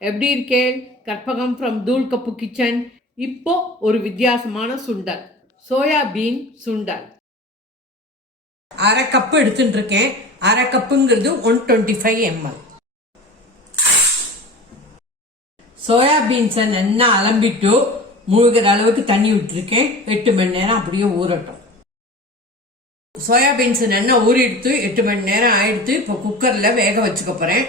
எப்படி இருக்கே Karpagam from Thool cup kitchen இப்போ ஒரு வித்தியாசமான சுண்டல். சோயாபீன் சுண்டல். அரை கப்பு எடுத்துட்டு இருக்கேன் அரை கப்புங்கிறது ஒன் டுவெண்ட்டி ஃபைவ் எம்எல் சோயாபீன்ஸை நல்லா அலம்பிட்டு முழுகிற அளவுக்கு தண்ணி விட்டுருக்கேன். எட்டு மணி நேரம் அப்படியே ஊறட்டும். சோயாபீன்ஸ் நல்லா ஊறிடுத்து எட்டு மணி நேரம் ஆயிடுத்து இப்போ குக்கரில் வேக வச்சுக்க போகிறேன்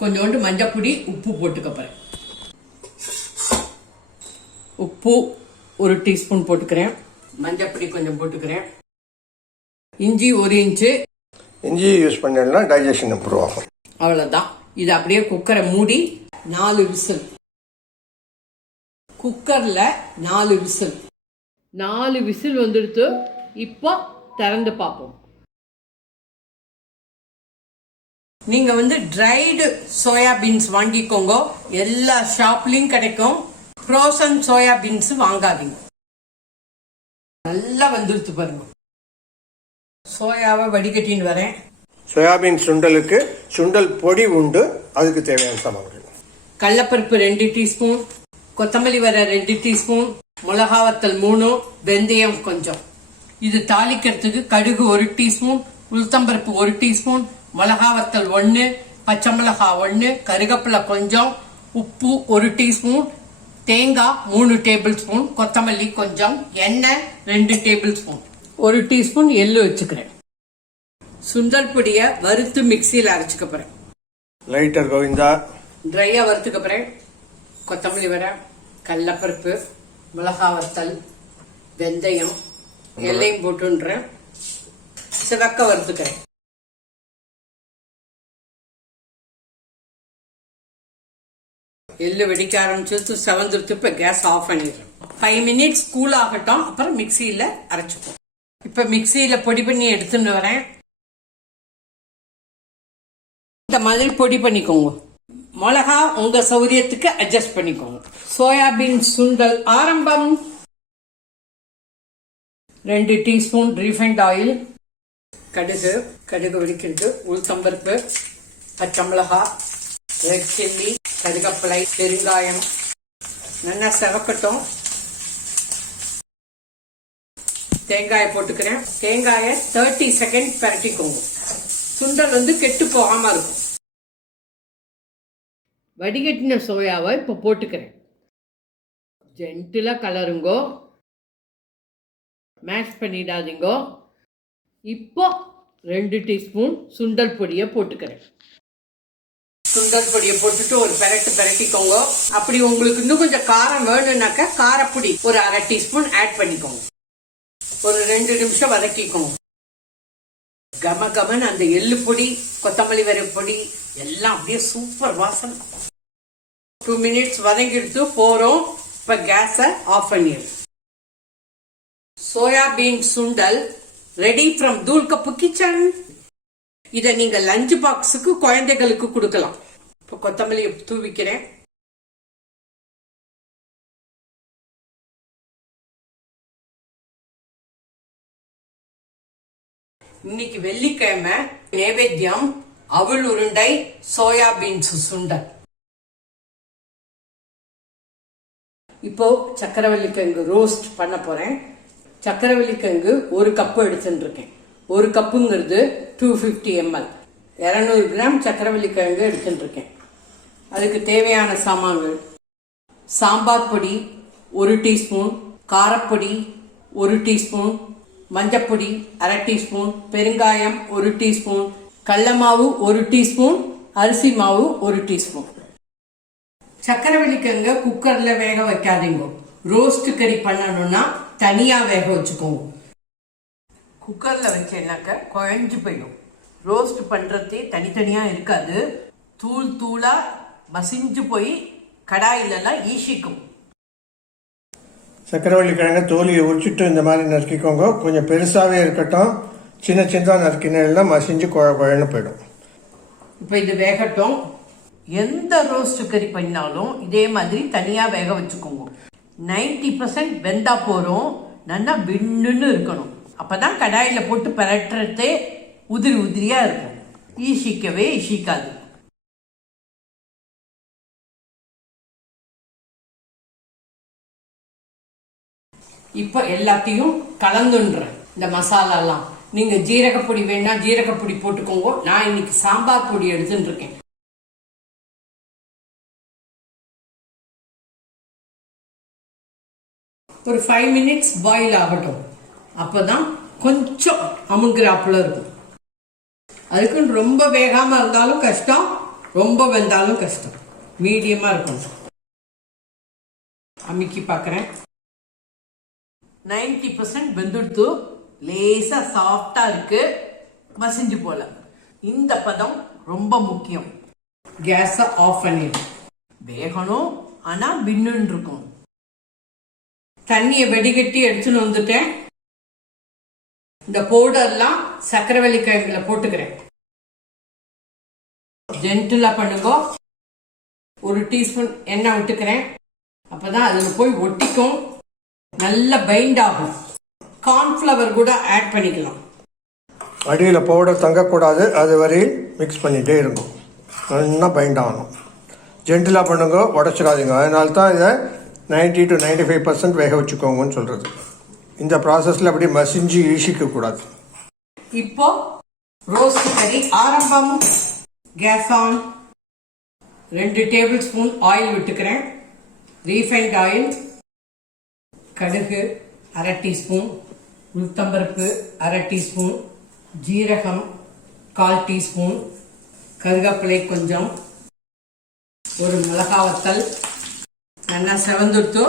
கொஞ்சோண்டு மஞ்சப்பொடி உப்பு போட்டுக்க போகிறேன் உப்பு ஒரு டீஸ்பூன் போட்டுக்கிறேன். மஞ்சப்பொடி கொஞ்சம் போட்டுக்கிறேன். இஞ்சி ஒரு இன்ச்சு. இஞ்சி யூஸ் பண்ணா டைஜஷன் இம்ப்ரூவ் ஆகும். அவ்வளவுதான். இது அப்படியே குக்கரை மூடி நாலு விசில். குக்கர்ல நாலு விசில். நாலு விசில் வந்துடுத்து இப்போ திறந்து பார்ப்போம். நீங்க வந்து ட்ரைடு சோயா பீன்ஸ் வாங்கிக்கோங்க. எல்லா ஷாப்லயும் கிடைக்கும். ஃப்ரோசன் சோயா பீன்ஸ் வாங்காதீங்க. நல்லா வந்துருச்சு பாருங்க. சோயாவை வடிகட்டின்னு வரேன். சோயாபீன் சுண்டலுக்கு சுண்டல் பொடி உண்டு. அதுக்கு தேவையான சாமான்கள். கடலப்பருப்பு ரெண்டு டீஸ்பூன் கொத்தமல்லி வர ரெண்டு டீஸ்பூன் மிளகா வத்தல் மூணு வெந்தயம் கொஞ்சம். இது தாளிக்கிறதுக்கு கடுகு ஒரு டீஸ்பூன் உளுத்தம்பருப்பு ஒரு டீஸ்பூன் மிளகா வத்தல் ஒன்று பச்சை மிளகா ஒன்று கருகப்பிலை கொஞ்சம் உப்பு ஒரு டீஸ்பூன் தேங்காய் மூணு டேபிள் ஸ்பூன் கொத்தமல்லி கொஞ்சம் எண்ணெய் ரெண்டு டேபிள் ஸ்பூன் ஒரு டீஸ்பூன் எள்ளு வச்சுக்கிறேன். சுண்டல் பொடியை வறுத்து மிக்சியில் அரைச்சுக்க போறேன். லைட்டர் கோவிந்தா. ட்ரையாக வறுத்துக்க போகிறேன் கொத்தமல்லி வர கடலப்பருப்பு மிளகா வத்தல் வெந்தயம் எல்லையும் போட்டுன்றேன். சிவக்க வறுத்துக்கிறேன். எள்ளு வெடிக்க ஆரம்பிச்சு செவந்துருத்து இப்போ கேஸ் ஆஃப் பண்ணிடுறோம். ஃபைவ் மினிட்ஸ் கூல் ஆகட்டும் அப்புறம் மிக்சியில் அரைச்சிப்போம். இப்போ மிக்சியில் பொடி பண்ணி எடுத்துன்னு வரேன். இந்த மாதிரி பொடி பண்ணிக்கோங்க. மிளகா உங்க சௌரியத்துக்கு அட்ஜஸ்ட் பண்ணிக்கோங்க. சோயாபீன் சுண்டல் ஆரம்பம். ரெண்டு டீஸ்பூன் ரீஃபைண்ட் ஆயில் கடுகு கடுகு வெடிக்கிறது. உளுத்தம்பருப்பு பச்சை மிளகா ரெட் சில்லி கருகப்பிலை பெருங்காயம். நல்லா சிவக்கட்டும். தேங்காயை போட்டுக்கிறேன். தேங்காயை தேர்ட்டி செகண்ட் பரட்டிக்கோங்க. சுண்டல் வந்து கெட்டு போகாம இருக்கும். வடிகட்டின சோயாவை இப்போ போட்டுக்கிறேன். ஜென்டிலாக கலருங்கோ. மேஷ் பண்ணிடாதீங்கோ. இப்போ ரெண்டு டீஸ்பூன் சுண்டல் பொடியை போட்டுக்கிறேன். சுண்டல் பொடியை போட்டுட்டு ஒரு பெரட்டு பெரட்டிக்கோங்க. அப்படி உங்களுக்கு இன்னும் கொஞ்சம் காரம் வேணும்னாக்கா காரப்பொடி ஒரு அரை டீஸ்பூன் ஆட் பண்ணிக்கோங்க. ஒரு ரெண்டு நிமிஷம் வதக்கிக்கோங்க. கம கமன் அந்த எள்ளு பொடி கொத்தமல்லி வரை பொடி எல்லாம் அப்படியே சூப்பர் வாசனை. டூ மினிட்ஸ் வதங்கிடுத்து போறோம். இப்ப கேஸை ஆஃப் பண்ணிடு. Soybean sundal ready from Thool cup kitchen இதை நீங்க லஞ்ச் பாக்ஸுக்கு குழந்தைகளுக்கு கொடுக்கலாம். இப்போ கொத்தமல்லியை தூவிக்கிறேன். இன்னைக்கு வெள்ளிக்கிழமை நைவேத்தியம் அவள் உருண்டை சோயாபீன்ஸ் சுண்டல். இப்போ சக்கரவள்ளி கிழங்கு ரோஸ்ட் பண்ண போறேன். சக்கரவள்ளி கிழங்கு ஒரு கப்பு எடுத்துட்டு இருக்கேன் ஒரு கப்புங்கிறது டூ ஃபிஃப்டி எம்எல் இரநூறு கிராம் சக்கரவள்ளி கிழங்கு எடுத்துட்டுருக்கேன். அதுக்கு தேவையான சாமான்கள் சாம்பார் பொடி ஒரு டீஸ்பூன் காரப்பொடி ஒரு டீஸ்பூன் மஞ்சப்பொடி அரை டீஸ்பூன் பெருங்காயம் ஒரு டீஸ்பூன் கடல மாவு ஒரு டீஸ்பூன் அரிசி மாவு ஒரு டீஸ்பூன். சக்கரவள்ளி கிழங்கு குக்கரில் வேக வைக்காதீங்க. ரோஸ்ட் கறி பண்ணணும்னா தனியாக வேக வச்சுக்கோங்க. குக்கர்ல வச்சேன்னாக்க குழஞ்சு போயிடும். ரோஸ்ட் பண்றதே தனித்தனியா இருக்காது. தூள் தூளா மசிஞ்சு போய் கடாயிலெல்லாம் ஈசிக்கும். சக்கரவள்ளி கிழங்க தோலியை உரிச்சிட்டு இந்த மாதிரி நறுக்கிக்கோங்க. கொஞ்சம் பெருசாகவே இருக்கட்டும். சின்ன சின்னதாக நறுக்கினா மசிஞ்சு குழ குழன்னு போயிடும். இப்போ இது வேகட்டும். எந்த ரோஸ்ட் கறி பண்ணாலும் இதே மாதிரி தனியாக வேக வச்சுக்கோங்க. நைன்டி பர்சன்ட் வெந்தா போகிறோம் நல்லா பின்னுன்னு இருக்கணும். அப்போ தான் கடாயில் போட்டு பரட்டுறதே உதிரி உதிரியாக இருக்கும். ஈசிக்கவே ஈசிக்காது இப்போ எல்லாத்தையும் கலந்துன்றேன். இந்த மசாலாலாம். நீங்கள் ஜீரகப்பொடி வேணா ஜீரகப்பொடி போட்டுக்கோங்க. நான் இன்னைக்கு சாம்பார் பொடி எடுத்துட்டுருக்கேன். ஒரு ஃபைவ் மினிட்ஸ் பாயில் ஆகட்டும். அப்பதான் கொஞ்சம் அமுங்குறாப்புல இருக்கும். அதுக்குன்னு ரொம்ப வேகாம இருந்தாலும் கஷ்டம் ரொம்ப வெந்தாலும் கஷ்டம். மீடியமா இருக்கணும். அமுக்கி பார்க்குறேன் நைன்டி பர்சன்ட் வெந்துடுத்து லேசா சாஃப்டா இருக்கு. மசிஞ்சு போல. இந்த பதம் ரொம்ப முக்கியம். கேஸை ஆஃப் பண்ணிடு. வேகணும் ஆனா பின்னுன்னு இருக்கும் தண்ணியை வெடிகட்டி எடுத்துன்னு வந்துட்டேன். இந்த பவுடர்லாம் சக்கரவள்ளி கிழங்குல போட்டுக்கிறேன். ஜென்டிலா பண்ணுங்க. ஒரு டீஸ்பூன் எண்ணெய் விட்டுக்கிறேன். அப்பதான் அதுல போய் ஒட்டிக்கும். நல்ல பைண்ட் ஆகும். கார்ன்ஃப்ளவர் கூட ஆட் பண்ணிக்கலாம். அடியில் பவுடர் தங்கக்கூடாது. அது வரையில் மிக்ஸ் பண்ணிகிட்டே இருக்கும் நல்லா பைண்ட் ஆகணும். ஜென்டிலாக பண்ணுங்க. உடச்சிடாதீங்க. அதனால தான் இதை 90 டு 95% ஃபைவ் பர்சன்ட் வேக வச்சுக்கோங்கன்னு சொல்கிறது இந்த ப்ராசஸில் அப்படி மசிஞ்சு ஈஷிக்க கூடாது. இப்போ ரோஸ் கறி ஆரம்பம். கேஸ் ஆன் ரெண்டு டேபிள் ஸ்பூன் ஆயில் விட்டுக்கிறேன். ரீஃபைண்ட் ஆயில் கடுகு அரை டீஸ்பூன் உளுத்தம்பருப்பு அரை டீஸ்பூன் ஜீரகம் கால் டீஸ்பூன் கருகப்பிலை கொஞ்சம். ஒரு மிளகா வத்தல். நல்லா செவந்துடுத்து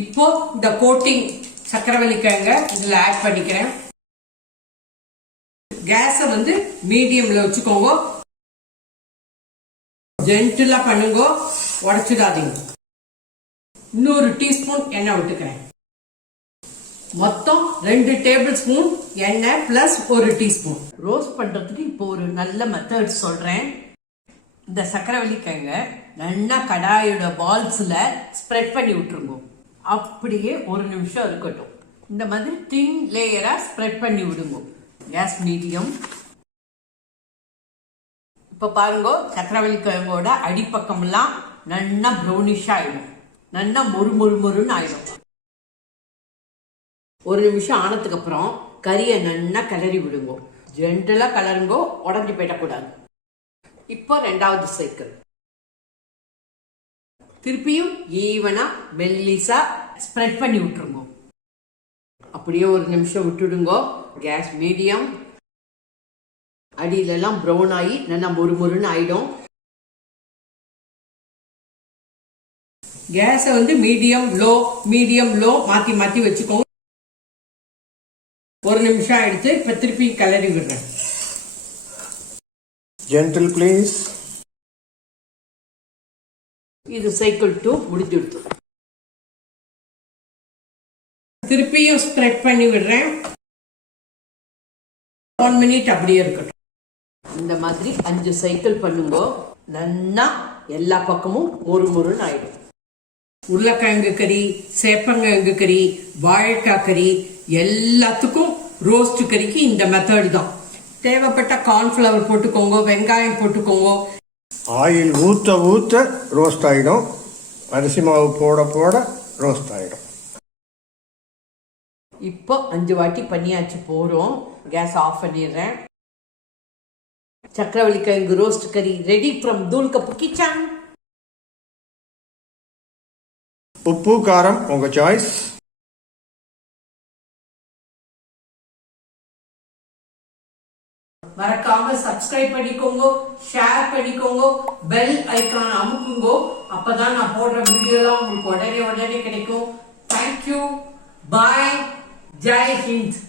இப்போ இந்த கோட்டிங் சக்கரவள்ளி கிழங்க இதில் ஆட் பண்ணிக்கிறேன். கேஸை வந்து மீடியம்ல வச்சுக்கோங்க. ஜென்டிலா பண்ணுங்க. உடச்சிடாதீங்க. இன்னொரு டீஸ்பூன் எண்ணெய் விட்டுக்கிறேன். மொத்தம் ரெண்டு டேபிள் ஸ்பூன் எண்ணெய் பிளஸ் ஒரு டீஸ்பூன் ரோஸ்ட் பண்றதுக்கு இப்போ ஒரு நல்ல மெத்தட் சொல்றேன். இந்த சக்கரவள்ளி கிழங்க நல்லா கடாயோட பால்ஸ்ல ஸ்ப்ரெட் பண்ணி விட்டுருங்க. அப்படியே ஒரு நிமிஷம் இருக்கட்டும். இந்த மாதிரி தின் லேயரா ஸ்ப்ரெட் பண்ணி விடுங்க. கேஸ் மீடியம் இப்ப பாருங்க சக்கரவள்ளி கிழங்கோட அடிப்பக்கம்லாம் நல்லா ப்ரௌனிஷ் ஆயிடும். நல்லா மொறு மொறு மொறுன்னு ஆயிடும். ஒரு நிமிஷம் ஆனதுக்கு அப்புறம் கறியை நல்லா கிளறி விடுங்க. ஜென்டலா கலருங்கோ உடஞ்சி போயிடக்கூடாது. இப்போ ரெண்டாவது சைக்கிள் திருப்பியும் ஈவனா மெல்லிசா ஸ்ப்ரெட் பண்ணி விட்டுருங்க. அப்படியே ஒரு நிமிஷம் விட்டுடுங்க. கேஸ் மீடியம் அடியிலெல்லாம் ப்ரௌன் ஆகி நல்லா மொறு மொறுன்னு ஆயிடும். கேஸை வந்து மீடியம் லோ மீடியம் லோ மாத்தி மாத்தி வச்சுக்கோங்க. ஒரு நிமிஷம் ஆயிடுச்சு இப்ப திருப்பி கிளறி விடுறேன். ஜென்டில் ப்ளீஸ் இது சைக்கிள் டூ முடிஞ்சுடுத்து. திருப்பியும் ஸ்ப்ரெட் பண்ணி விடுறேன். ஒன் மினிட் அப்படியே இருக்கட்டும். இந்த மாதிரி அஞ்சு சைக்கிள் பண்ணுங்க. நன்னா எல்லா பக்கமும் ஒரு முருன்னு ஆயிடும். உருளைக்கிழங்கு கறி சேப்பங்கிழங்கு கறி வாழைக்காய் கறி எல்லாத்துக்கும் ரோஸ்ட் கறிக்கு இந்த மெத்தட் தான். தேவைப்பட்ட கார்ன்ஃப்ளவர் போட்டுக்கோங்க வெங்காயம் போட்டுக்கோங்க. ஆயில் ஊற்ற ஊற்ற ரோஸ்ட் ஆகிடும் அரிசி மாவு போட போட ரோஸ்ட் ஆகிடும் இப்போ அஞ்சு வாட்டி பண்ணியாச்சு போறோம். கேஸ் ஆஃப் பண்ணிடுறேன். சக்கரவள்ளி கிழங்கு ரோஸ்ட் கறி ரெடி ஃப்ரம் கப்பு கிச்சன் உப்பு காரம் உங்கள் சாய்ஸ் மறக்காம சப்ஸ்கிரைப் பண்ணிக்கோங்க ஷேர் பண்ணிக்கோங்க பெல் ஐக்கான் அமுக்குங்க. அப்பதான் நான் போடுற வீடியோலாம் உங்களுக்கு உடனே உடனே கிடைக்கும். Thank you bye Jai Hind